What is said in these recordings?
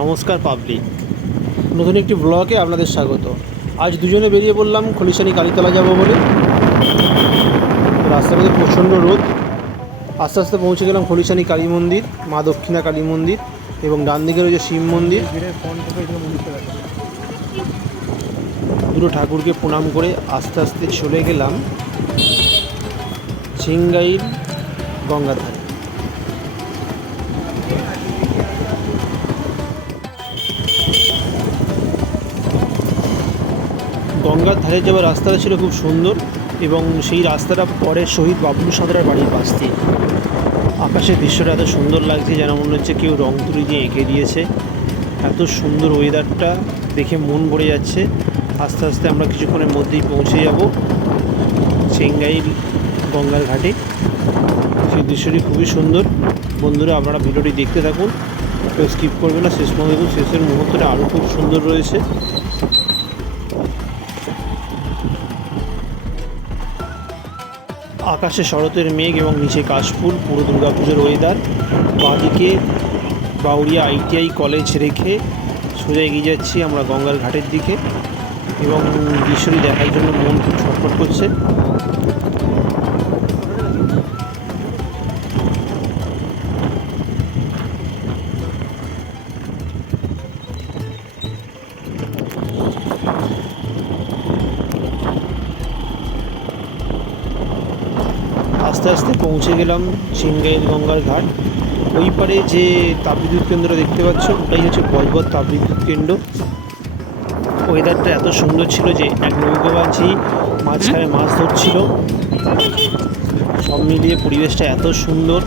নমস্কার পাবলিক। নতুন একটি ব্লগে আপনাদের স্বাগত। আজ দুজনে বেরিয়ে পড়লাম খলিশানি কালীতলা যাব বলে। রাস্তার মধ্যে প্রচণ্ড রোদ। আস্তে আস্তে পৌঁছে গেলাম খলিশানি কালী মন্দির, মা দক্ষিণা কালী মন্দির এবং ডান দিকে রয়েছে শিব মন্দির। দুটো ঠাকুরকে প্রণাম করে আস্তে আস্তে চলে গেলাম। সিংগাইর গঙ্গাধার গঙ্গার ধারে যাওয়ার রাস্তাটা ছিল খুব সুন্দর এবং সেই রাস্তাটা পরে শহীদ বাবলু সাঁতরার বাড়ির পাশ দিয়ে। আকাশের দৃশ্যটা এত সুন্দর লাগছে যেন মনে হচ্ছে কেউ রং তুলি দিয়ে এঁকে দিয়েছে। এত সুন্দর ওয়েদারটা দেখে মন ভরে যাচ্ছে। আস্তে আস্তে আমরা কিছুক্ষণের মধ্যেই পৌঁছে যাব চেঙ্গাইল গঙ্গার ঘাটে। সেই দৃশ্যটি খুবই সুন্দর। বন্ধুরা, আপনারা ভিডিওটি দেখতে থাকুন। কেউ স্কিপ করবে না। শেষ পর্যন্ত শেষের মুহূর্তটা আরও খুব সুন্দর রয়েছে। আকাশে শরতের মেঘ এবং নিচে কাশফুল, পুরো দুর্গাপুজোর ওয়েদার। বাঁদিকে বাউরিয়া আইটিআই কলেজ রেখে সোজা এগিয়ে যাচ্ছি আমরা গঙ্গার ঘাটের দিকে এবং দৃশ্যটি দেখার জন্য মন খুব ছটফট করছে। আস্তে আস্তে পৌঁছে গেলাম সিংগাইল গঙ্গার ঘাট। ওই পারে যে তাপবিদ্যুৎ কেন্দ্র দেখতে পাচ্ছ, ওটাই হচ্ছে বজবত তাপবিদ্যুৎ কেন্দ্র। ওয়েদারটা এত সুন্দর ছিল যে এক নৌকাবাজি মাঝখানে মাছ ধরছিল। সব মিলিয়ে পরিবেশটা এত সুন্দর।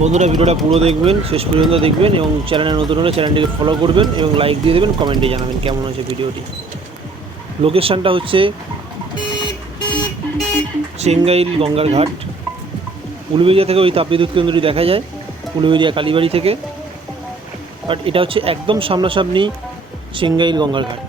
বন্ধুরা ভিডিওটা পুরো দেখবেন, শেষ পর্যন্ত দেখবেন এবং চ্যানেলে নতুন হলে চ্যানেলটিকে ফলো করবেন এবং লাইক দিয়ে দেবেন কমেন্টে জানাবেন কেমন হয়েছে ভিডিওটি লোকেশানটা হচ্ছে চেঙ্গাইল গঙ্গার ঘাট। উলুবেরিয়া থেকে ওই তাপবিদ্যুৎ কেন্দ্রটি দেখা যায়, উলুবেরিয়া কালীবাড়ি থেকে। বাট এটা হচ্ছে একদম সামনাসামনি চেঙ্গাইল গঙ্গার ঘাট।